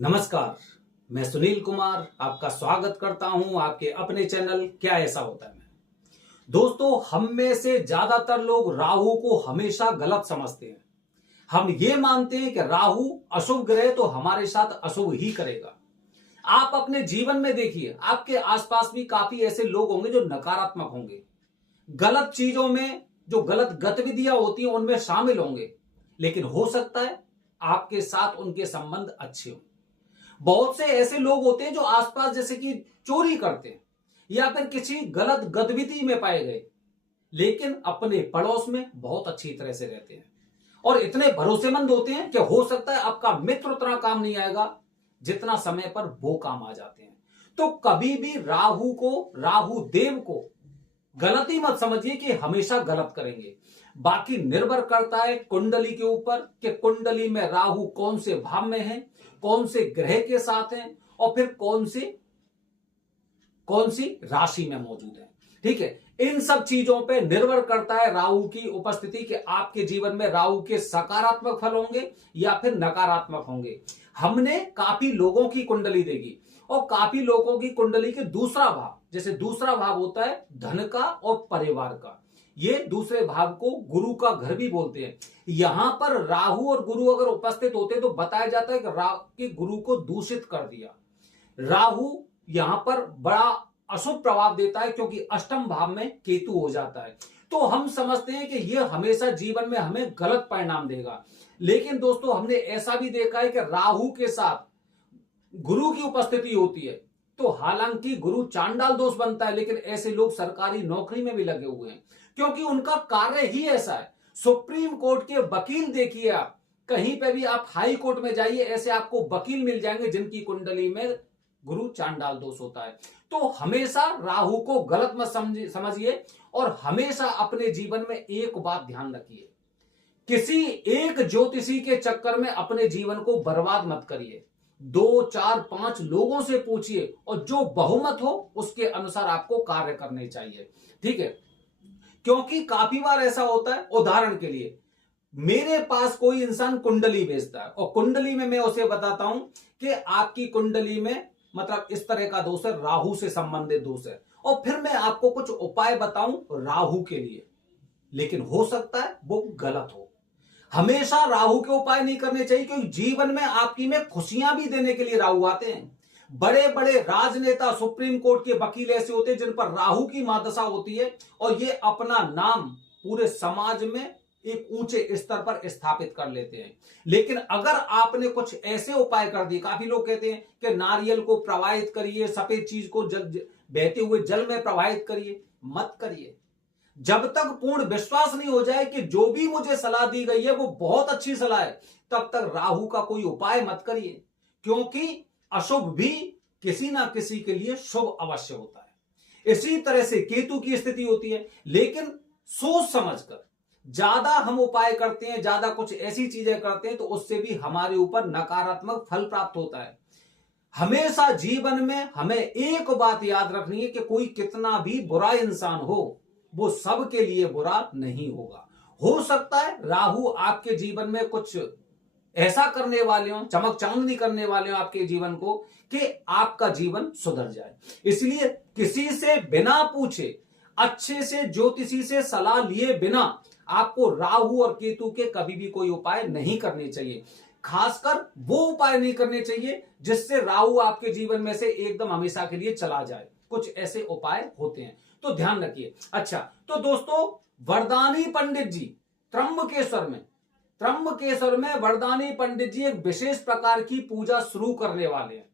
नमस्कार। मैं सुनील कुमार आपका स्वागत करता हूं आपके अपने चैनल क्या ऐसा होता है में। दोस्तों, हम में से ज्यादातर लोग राहु को हमेशा गलत समझते हैं। हम ये मानते हैं कि राहु अशुभ ग्रह तो हमारे साथ अशुभ ही करेगा। आप अपने जीवन में देखिए, आपके आसपास भी काफी ऐसे लोग होंगे जो नकारात्मक होंगे, गलत चीजों में जो गलत गतिविधियां होती हैं उनमें शामिल होंगे, लेकिन हो सकता है आपके साथ उनके संबंध अच्छे हों। बहुत से ऐसे लोग होते हैं जो आसपास जैसे कि चोरी करते हैं या फिर किसी गलत गतिविधि में पाए गए, लेकिन अपने पड़ोस में बहुत अच्छी तरह से रहते हैं और इतने भरोसेमंद होते हैं कि हो सकता है आपका मित्र उतना काम नहीं आएगा जितना समय पर वो काम आ जाते हैं। तो कभी भी राहु देव को गलती मत समझिए कि हमेशा गलत करेंगे। बाकी निर्भर करता है कुंडली के ऊपर कि कुंडली में राहु कौन से भाव में है, कौन से ग्रह के साथ है और फिर कौन सी राशि में मौजूद है। ठीक है, इन सब चीजों पे निर्भर करता है राहु की उपस्थिति कि आपके जीवन में राहु के सकारात्मक फल होंगे या फिर नकारात्मक होंगे। हमने काफी लोगों की कुंडली देखी और काफी लोगों की कुंडली के दूसरा भाव, जैसे दूसरा भाव होता है धन का और परिवार का, ये दूसरे भाव को गुरु का घर भी बोलते हैं। यहां पर राहु और गुरु अगर उपस्थित होते तो बताया जाता है कि गुरु को दूषित कर दिया। राहु यहां पर बड़ा अशुभ प्रभाव देता है क्योंकि अष्टम भाव में केतु हो जाता है। तो हम समझते हैं कि यह हमेशा जीवन में हमें गलत परिणाम देगा, लेकिन दोस्तों हमने ऐसा भी देखा है कि राहु के साथ गुरु की उपस्थिति होती है तो हालांकि गुरु चांडाल दोष बनता है, लेकिन ऐसे लोग सरकारी नौकरी में भी लगे हुए हैं क्योंकि उनका कार्य ही ऐसा है। सुप्रीम कोर्ट के वकील देखिए, आप कहीं पे भी आप हाई कोर्ट में जाइए, ऐसे आपको वकील मिल जाएंगे जिनकी कुंडली में गुरु चांडाल दोष होता है। तो हमेशा राहु को गलत मत समझिए और हमेशा अपने जीवन में एक बात ध्यान रखिए, किसी एक ज्योतिषी के चक्कर में अपने जीवन को बर्बाद मत करिए। 2, 4, 5 लोगों से पूछिए और जो बहुमत हो उसके अनुसार आपको कार्य करने चाहिए। ठीक है, क्योंकि काफी बार ऐसा होता है, उदाहरण के लिए मेरे पास कोई इंसान कुंडली बेचता है और कुंडली में मैं उसे बताता हूं कि आपकी कुंडली में मतलब इस तरह का दोष है, राहु से संबंधित दोष है, और फिर मैं आपको कुछ उपाय बताऊं राहु के लिए, लेकिन हो सकता है वो गलत हो। हमेशा राहु के उपाय नहीं करने चाहिए क्योंकि जीवन में आपकी में खुशियां भी देने के लिए राहु आते हैं। बड़े बड़े राजनेता, सुप्रीम कोर्ट के वकील ऐसे होते हैं जिन पर राहु की महादशा होती है और ये अपना नाम पूरे समाज में एक ऊंचे स्तर पर स्थापित कर लेते हैं। लेकिन अगर आपने कुछ ऐसे उपाय कर दिए, काफी लोग कहते हैं कि नारियल को प्रवाहित करिए, सफेद चीज को बहते हुए जल में प्रवाहित करिए, मत करिए। जब तक पूर्ण विश्वास नहीं हो जाए कि जो भी मुझे सलाह दी गई है वो बहुत अच्छी सलाह है, तब तक राहु का कोई उपाय मत करिए, क्योंकि अशुभ भी किसी ना किसी के लिए शुभ अवश्य होता है। इसी तरह से केतु की स्थिति होती है, लेकिन सोच समझकर ज्यादा हम उपाय करते हैं, ज्यादा कुछ ऐसी चीजें करते हैं तो उससे भी हमारे ऊपर नकारात्मक फल प्राप्त होता है। हमेशा जीवन में हमें एक बात याद रखनी है कि कोई कितना भी बुरा इंसान हो वो सबके लिए बुरा नहीं होगा। हो सकता है राहु आपके जीवन में कुछ ऐसा करने वाले हो, चमक चांदनी करने वाले हो आपके जीवन को कि आपका जीवन सुधर जाए। इसलिए किसी से बिना पूछे, अच्छे से ज्योतिषी से सलाह लिए बिना आपको राहु और केतु के कभी भी कोई उपाय नहीं करने चाहिए। खासकर वो उपाय नहीं करने चाहिए जिससे राहु आपके जीवन में से एकदम हमेशा के लिए चला जाए। कुछ ऐसे उपाय होते हैं तो ध्यान रखिए। अच्छा, तो दोस्तों वरदानी पंडित जी त्रंबकेश्वर में वरदानी पंडित जी एक विशेष प्रकार की पूजा शुरू करने वाले हैं,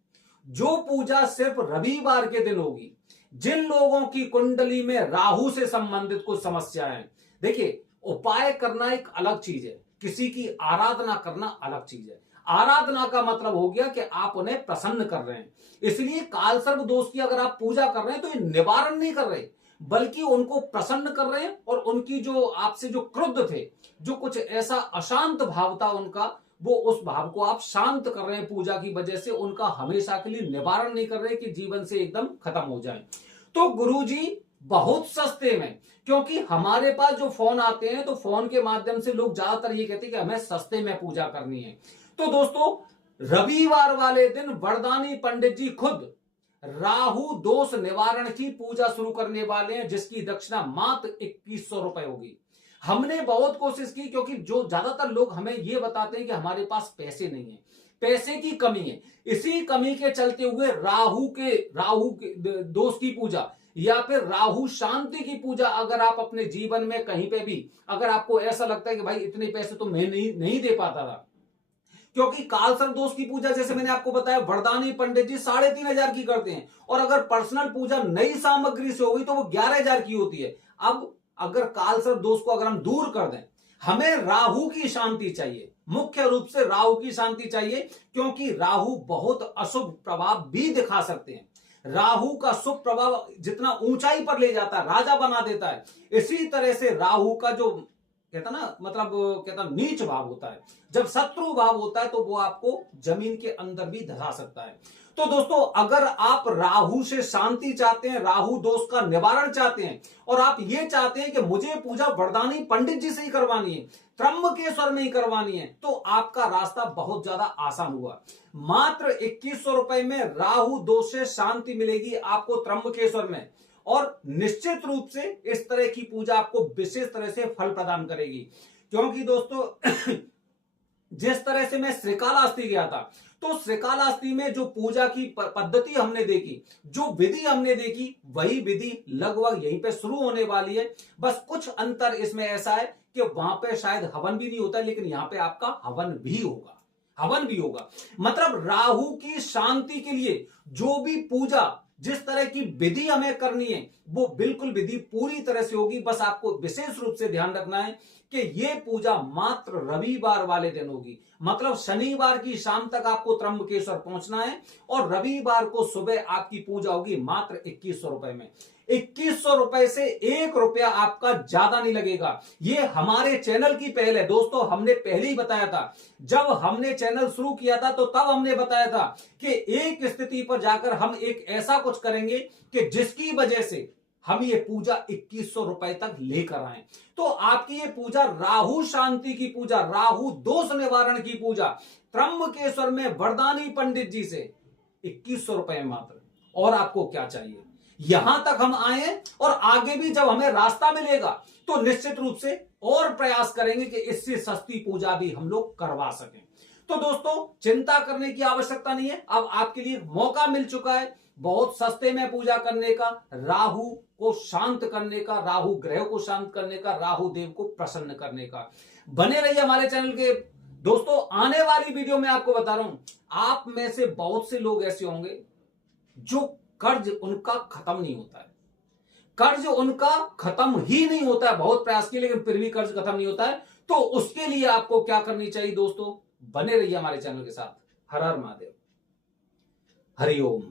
जो पूजा सिर्फ रविवार के दिन होगी। जिन लोगों की कुंडली में राहु से संबंधित कुछ समस्या है, देखिए उपाय करना एक अलग चीज है, किसी की आराधना करना अलग चीज है। आराधना का मतलब हो गया कि आप उन्हें प्रसन्न कर रहे हैं, इसलिए कालसर्प दोष की अगर आप पूजा कर रहे हैं तो ये निवारण नहीं कर रहे बल्कि उनको प्रसन्न कर रहे हैं और उनकी जो आपसे जो क्रुद्ध थे, जो कुछ ऐसा अशांत भाव था उनका, वो उस भाव को आप शांत कर रहे हैं पूजा की वजह से। उनका हमेशा के लिए निवारण नहीं कर रहे कि जीवन से एकदम खत्म हो जाए। तो गुरुजी बहुत सस्ते में, क्योंकि हमारे पास जो फोन आते हैं तो फोन के माध्यम से लोग ज्यादातर ये कहते हैं कि हमें सस्ते में पूजा करनी है। तो दोस्तों रविवार वाले दिन वरदानी पंडित जी खुद राहु दोष निवारण की पूजा शुरू करने वाले हैं, जिसकी दक्षिणा मात्र 2100 रुपए होगी। हमने बहुत कोशिश की, क्योंकि जो ज्यादातर लोग हमें ये बताते हैं कि हमारे पास पैसे नहीं है, पैसे की कमी है। इसी कमी के चलते हुए राहु के दोष की पूजा या फिर राहु शांति की पूजा अगर आप अपने जीवन में कहीं पे भी, अगर आपको ऐसा लगता है कि भाई इतने पैसे तो मैं नहीं दे पाता था, क्योंकि कालसर्प दोष की पूजा जैसे मैंने आपको बताया वरदानी पंडित जी 3500 की करते हैं, और अगर पर्सनल पूजा नई सामग्री से होगी तो वो 11000 की होती है। अब अगर कालसर्प दोष को अगर हम दूर कर दें, हमें राहु की शांति चाहिए, मुख्य रूप से राहु की शांति चाहिए, क्योंकि राहु बहुत अशुभ प्रभाव भी दिखा सकते हैं। राहु का शुभ प्रभाव जितना ऊंचाई पर ले जाता है, राजा बना देता है, इसी तरह से राहु का जो कहता ना, मतलब कहता नीच भाव होता है, जब शत्रु भाव होता है तो वो आपको जमीन के अंदर भी धसा सकता है। तो दोस्तों, अगर आप राहु से शांति चाहते हैं, राहु दोष का निवारण चाहते हैं, और आप ये चाहते हैं कि मुझे पूजा वरदानी पंडित जी से ही करवानी है, त्र्यंबकेश्वर में ही करवानी है, तो आपका रास्ता बहुत ज्यादा आसान हुआ। मात्र 2100 रुपए में राहु दोष से शांति मिलेगी आपको त्र्यंबकेश्वर में, और निश्चित रूप से इस तरह की पूजा आपको विशेष तरह से फल प्रदान करेगी। क्योंकि दोस्तों जिस तरह से मैं श्रीकालाहस्ती गया था, तो श्रीकालाहस्ती में जो पूजा की पद्धति हमने देखी, जो विधि हमने देखी, वही विधि लगभग यहीं पे शुरू होने वाली है। बस कुछ अंतर इसमें ऐसा है कि वहां पे शायद हवन भी नहीं होता, लेकिन यहां पे आपका हवन भी होगा, हवन भी होगा। मतलब राहु की शांति के लिए जो भी पूजा, जिस तरह की विधि हमें करनी है, वो बिल्कुल विधि पूरी तरह से होगी। बस आपको विशेष रूप से ध्यान रखना है कि ये पूजा मात्र रविवार वाले दिन होगी, मतलब शनिवार की शाम तक आपको त्र्यंबकेश्वर पहुंचना है, और रविवार को सुबह आपकी पूजा होगी मात्र 2100 रुपए में। 2100 रुपए से 1 रुपया आपका ज्यादा नहीं लगेगा। ये हमारे चैनल की पहल है दोस्तों, हमने पहले ही बताया था, जब हमने चैनल शुरू किया था तो तब हमने बताया था कि एक स्थिति पर जाकर हम एक ऐसा कुछ करेंगे कि जिसकी वजह से हम ये पूजा 2100 रुपए तक लेकर आए। तो आपकी ये पूजा राहु शांति की पूजा, राहु दोष निवारण की पूजा त्र्यंबकेश्वर में वरदानी पंडित जी से 2100 रुपए मात्र। और आपको क्या चाहिए? यहां तक हम आए, और आगे भी जब हमें रास्ता मिलेगा तो निश्चित रूप से और प्रयास करेंगे कि इससे सस्ती पूजा भी हम लोग करवा सकें। तो दोस्तों, चिंता करने की आवश्यकता नहीं है, अब आपके लिए मौका मिल चुका है बहुत सस्ते में पूजा करने का, राहु को शांत करने का, राहु ग्रह को शांत करने का, राहु देव को प्रसन्न करने का। बने रहिए हमारे चैनल के दोस्तों। आने वाली वीडियो में आपको बता रहा हूं, आप में से बहुत से लोग ऐसे होंगे जो कर्ज उनका खत्म नहीं होता है, कर्ज उनका खत्म ही नहीं होता है, बहुत प्रयास किए लेकिन फिर भी कर्ज खत्म नहीं होता है। तो उसके लिए आपको क्या करनी चाहिए दोस्तों? बने रहिए हमारे चैनल के साथ। हर हर महादेव, हरि ओम।